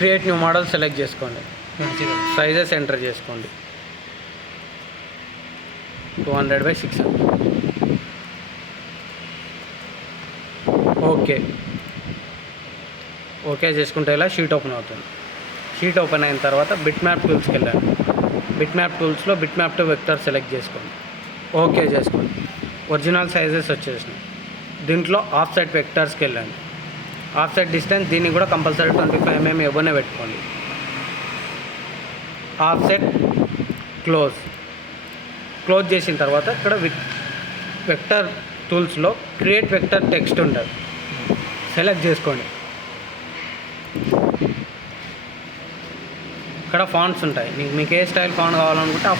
Create new model select చేసుకోండి. Sizes enter చేసుకోండి. 200/600. Okay చేసుకుంటే ఇలా షీట్ ఓపెన్ అవుతుంది. షీట్ ఓపెన్ అయిన తర్వాత బిట్ మ్యాప్ టూల్స్కి వెళ్ళండి. బిట్ మ్యాప్ టూల్స్లో bitmap to vector select చేసుకోండి. ఓకే చేసుకోండి. ఒరిజినల్ సైజెస్ వచ్చేసినాయి. దీంట్లో ఆఫ్సెట్ వెక్టర్స్కి వెళ్ళండి. ఆఫ్సెట్ డిస్టెన్స్ దీన్ని కూడా కంపల్సరీ 25 mm ఎవరినే పెట్టుకోండి. ఆఫ్సెట్ క్లోజ్ చేసిన తర్వాత ఇక్కడ వెక్టర్ టూల్స్లో క్రియేట్ వెక్టర్ టెక్స్ట్ ఉంటుంది, సెలెక్ట్ చేసుకోండి. ఇక్కడ ఫాంట్స్ ఉంటాయి. మీకు ఏ స్టైల్ ఫాంట్ కావాలనుకుంటే ఆ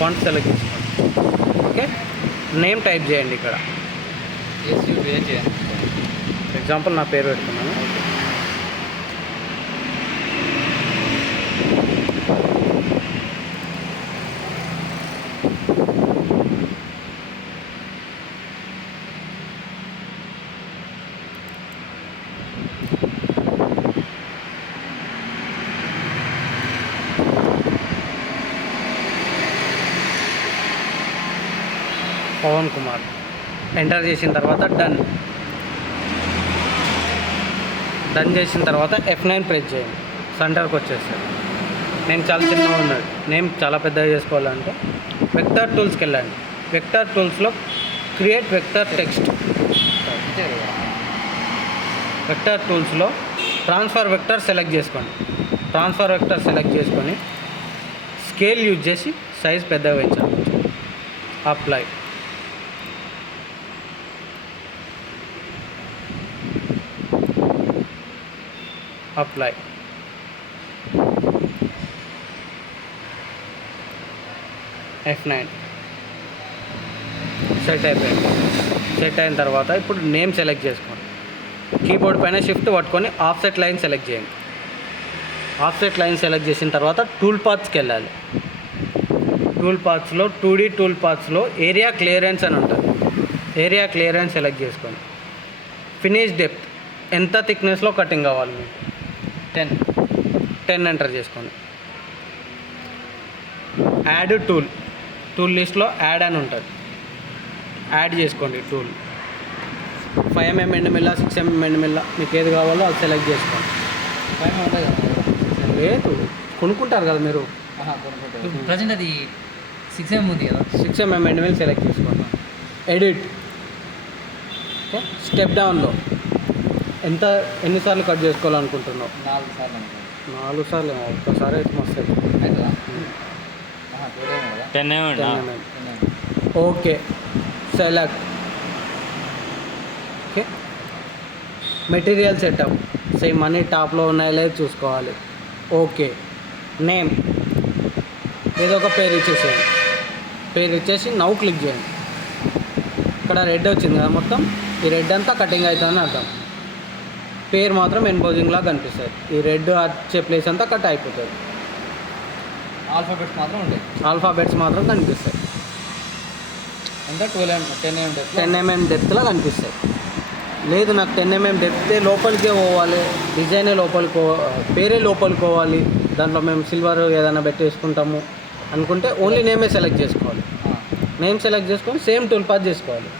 ఫాంట్ సెలెక్ట్ చేసుకోండి. ఓకే, నేమ్ టైప్ చేయండి. ఇక్కడ ఎగ్జాంపుల్ నా పేరు పెట్టుకున్నాను. పవన్ కుమార్. ఎంటర్ చేసిన తర్వాత డన్ చేసిన తర్వాత F9 ప్రెస్ చేయండి. సెంటర్కి వచ్చేస్తుంది. నేను చాలా చిన్నగా ఉన్నాడు. నేమ్ చాలా పెద్దగా చేసుకోవాలంటే వెక్టర్ టూల్స్కి వెళ్ళండి. వెక్టర్ టూల్స్లో క్రియేట్ వెక్టర్ టెక్స్ట్. వెక్టర్ టూల్స్లో ట్రాన్స్ఫర్ వెక్టర్ సెలెక్ట్ చేసుకోండి. ట్రాన్స్ఫర్ వెక్టర్ సెలెక్ట్ చేసుకొని స్కేల్ యూజ్ చేసి సైజ్ పెద్దగా పెంచాలి. అప్లై. F9 సెట్ అయిపోయింది. సెట్ అయిన తర్వాత ఇప్పుడు నేమ్ సెలెక్ట్ చేసుకోండి. కీబోర్డ్ పైన షిఫ్ట్ పట్టుకొని ఆఫ్సెట్ లైన్ సెలెక్ట్ చేయండి. ఆఫ్సెట్ లైన్ సెలెక్ట్ చేసిన తర్వాత టూల్ పాత్స్కి వెళ్ళాలి. టూల్ పాత్స్లో 2D టూల్ పాత్స్లో ఏరియా క్లియరెన్స్ అని ఉంటుంది. ఏరియా క్లియరెన్స్ సెలెక్ట్ చేసుకోండి. ఫినిష్ డెప్త్ ఎంత థిక్నెస్లో కటింగ్ కావాలి మీకు 10 ఎంటర్ చేసుకోండి. యాడ్ టూల్ లిస్ట్లో యాడ్ అని ఉంటుంది. యాడ్ చేసుకోండి టూల్. 5 mm ఎండ్ మిల్ల, 6 mm ఎండ్ మిల్ల మీకు ఏది కావాలో అది సెలెక్ట్ చేసుకోండి. లేదు కొనుక్కుంటారు కదా మీరు. ప్రజెంట్ అది 6 mm ఉంది కదా. 6 mm ఎండ్ మిల్ సెలెక్ట్ చేసుకోండి. ఎడిట్. ఓకే, స్టెప్ డౌన్లో ఎన్నిసార్లు కట్ చేసుకోవాలనుకుంటున్నావు? 4 సార్లు. ఒక్కసారి అయితే మస్తు అవుతుంది. 10 mm. Okay, select. Okay, material setup same అన్ని టాప్లో ఉన్నాయో లేదు చూసుకోవాలి. ఓకే, నేమ్ ఏదో ఒక పేరు ఇచ్చేసేయండి. పేరు ఇచ్చేసి నౌ క్లిక్ చేయండి. ఇక్కడ రెడ్ వచ్చింది కదా, మొత్తం ఈ రెడ్ అంతా కటింగ్ అవుతుందని అర్థం. పేరు మాత్రం ఎన్బోజింగ్లా కనిపిస్తుంది. ఈ రెడ్ వచ్చే ప్లేస్ అంతా కట్ అయిపోతుంది. ఆల్ఫాబెట్స్ మాత్రం కనిపిస్తాయి. ఎంత 10 mm డెప్త్లో కనిపిస్తాయి. లేదు నాకు 10 mm డెప్తే లోపలికే పోవాలి, డిజైనే లోపలికి పేరే లోపలికి పోవాలి, దాంట్లో మేము సిల్వర్ ఏదైనా పెట్టేసుకుంటాము అనుకుంటే ఓన్లీ నేమే సెలెక్ట్ చేసుకోవాలి. నేమ్ సెలెక్ట్ చేసుకొని సేమ్ టూల్ పాత్ చేసుకోవాలి.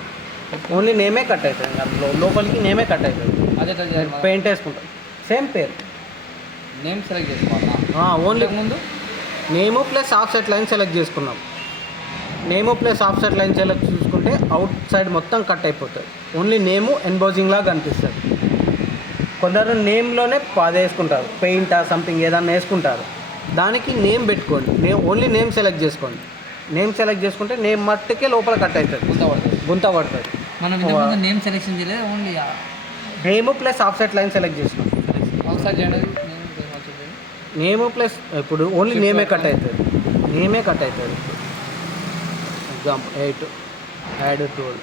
ఓన్లీ నేమే కట్ అవుతుంది. అందులో లోపలికి నేమే కట్ అవుతుంది. అదే పెయింట్ వేసుకుంటాం. సేమ్ పేరు నేమ్ సెలెక్ట్ చేసుకోవాలా? ఓన్లీ ముందు నేము ప్లస్ ఆఫ్సెట్ లైన్ సెలెక్ట్ చేసుకున్నాం. నేము ప్లస్ ఆఫ్సెట్ లైన్ సెలెక్ట్ చూసుకుంటే అవుట్ సైడ్ మొత్తం కట్ అయిపోతుంది. ఓన్లీ నేము ఎన్బోజింగ్ లాగా కనిపిస్తుంది. కొందరు నేమ్లోనే అది వేసుకుంటారు, పెయింట్ సంథింగ్ ఏదన్నా వేసుకుంటారు. దానికి నేమ్ పెట్టుకోండి. ఓన్లీ నేమ్ సెలెక్ట్ చేసుకోండి. నేమ్ సెలెక్ట్ చేసుకుంటే నేమ్ మట్టుకే లోపల కట్ అవుతుంది, గుంత పడుతుంది. మనం నేమ్ సెలెక్షన్ చేయలేదు, ఓన్లీ నేము ప్లస్ ఆఫ్సెట్ లైన్ సెలెక్ట్ చేసినాం. నేము ప్లస్ ఇప్పుడు ఓన్లీ నేమే కట్ అవుతుంది. ఎగ్జాంపుల్ 8 యాడ్ టూల్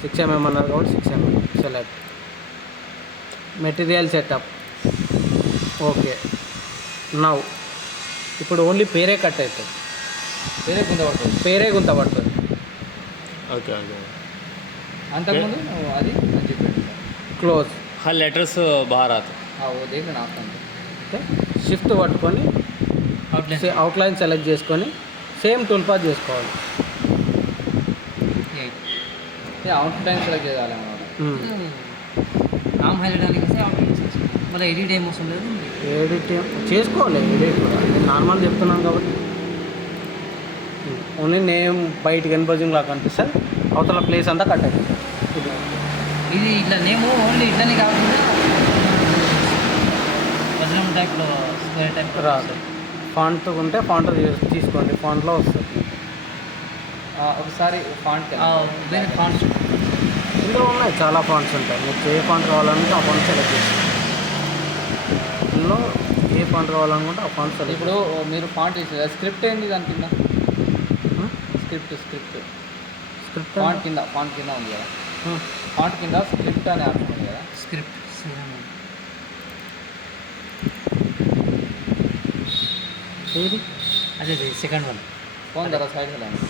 6 mm అన్నారు కాబట్టి 6 mm select. Material setup. Okay, now ఇప్పుడు ఓన్లీ పేరే కట్ అవుతుంది. పేరే గుంత పడుతుంది. ఓకే. అంతకుముందు అది క్లోజ్. हाँ लेटर्स बाहर आते। हाँ वो देख लेना आप చెప్తే షిఫ్ట్ పట్టుకొని అవుట్లైన్ అవుట్లైన్ సెలెక్ట్ చేసుకొని సేమ్ టూల్ పాత్ చేసుకోవాలి. అవుట్ లైన్ సెలెక్ట్ చేయాలి అన్నమాట. నామ్ హైలైట్ అని వస్తే అవుట్లైన్ మళ్ళీ ఎడిట్ ఏం అవసరం లేదు. ఎడిట్ చేసుకోవాలి, ఎడిట్ కూడా నేను నార్మల్ చెప్తున్నాను కాబట్టి. ఓన్లీ నేమ్ బయటికి ఎన్బోజింగ్ లాగా కనిపిస్తుంది, అవతల ప్లేస్ అంతా కట్ అవుతుంది. ఇది ఇట్లా నేమ్ ఓన్లీ ఇట్లనే కాకుండా వజ్రం టైప్లో స్క్వేర్ టైప్ రాదు. ఫాంట్ ఉంటే ఫాంట్ తీసుకోండి, ఫాంట్లో వస్తుంది. ఒకసారి ఫాంట్ వేరే ఫాంట్స్ ఇందులో ఉన్నాయి చాలా ఫాంట్స్ ఉంటాయి. మీకు ఏ ఫాంట్ కావాలనుకుంటే ఆ ఫాంట్ సెలెక్ట్ చేసుకోండి. ఇందులో ఏ ఫాంట్ కావాలనుకుంటే ఆ ఫాంట్ సెలెక్ట్. ఇప్పుడు మీరు ఫాంట్ ఇచ్చారు, స్క్రిప్ట్ ఏంది దాని కింద? స్క్రిప్ట్ ఫాంట్ కింద ఉంది కదా, ఫాంట్ కింద స్క్రిప్ట్ అనే ఆప్షన్ ఉంది కదా. స్క్రిప్ట్ ఏది అదే సెకండ్ వన్ ఫోన్ ధర సైడ్ వెళ్ళండి.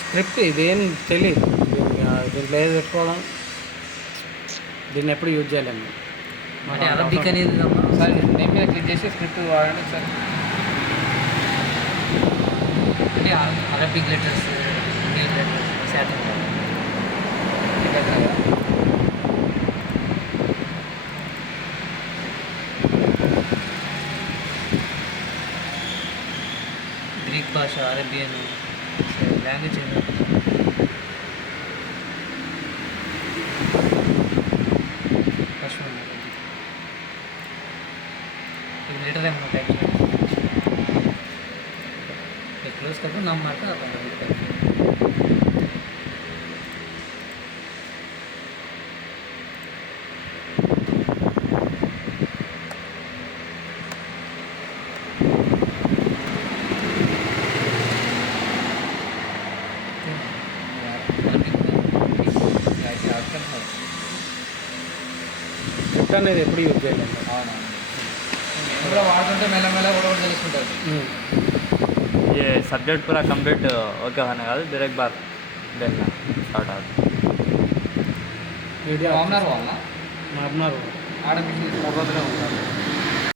స్క్రిప్ట్ ఇదేం తెలియదు, దీంట్లో ఏది పెట్టుకోవడం, దీన్ని ఎప్పుడు యూజ్ చేయలేము. అంటే అరబిక్ అనేది ఒకసారి నేమ్ మీద క్లిక్ చేసి స్క్రిప్ట్ వాడండి ఒకసారి. అంటే అరబిక్ లెటర్స్, ఇంగ్లీష్ లెటర్స్ శాతం గ్రీక్ భాష, Arabian language first one letter है टाइप क्लोज करके नाम मारता స్క్రిప్ట్ అనేది ఎప్పుడు యూజ్ చేయలేము. అవునవును, కూడా వాడుతుంటే మెల్లమెల్ల కూడా తెలుసుకుంటారు. ये सब्जेक्ट पूरा कंप्लीट ओके होने का फिर एक बार देखना स्टार्ट आउट వీడియో మామూలు వాళ్ళ మారున్నారు ఆడ మీకు 3 రోజులే ఉంటారు.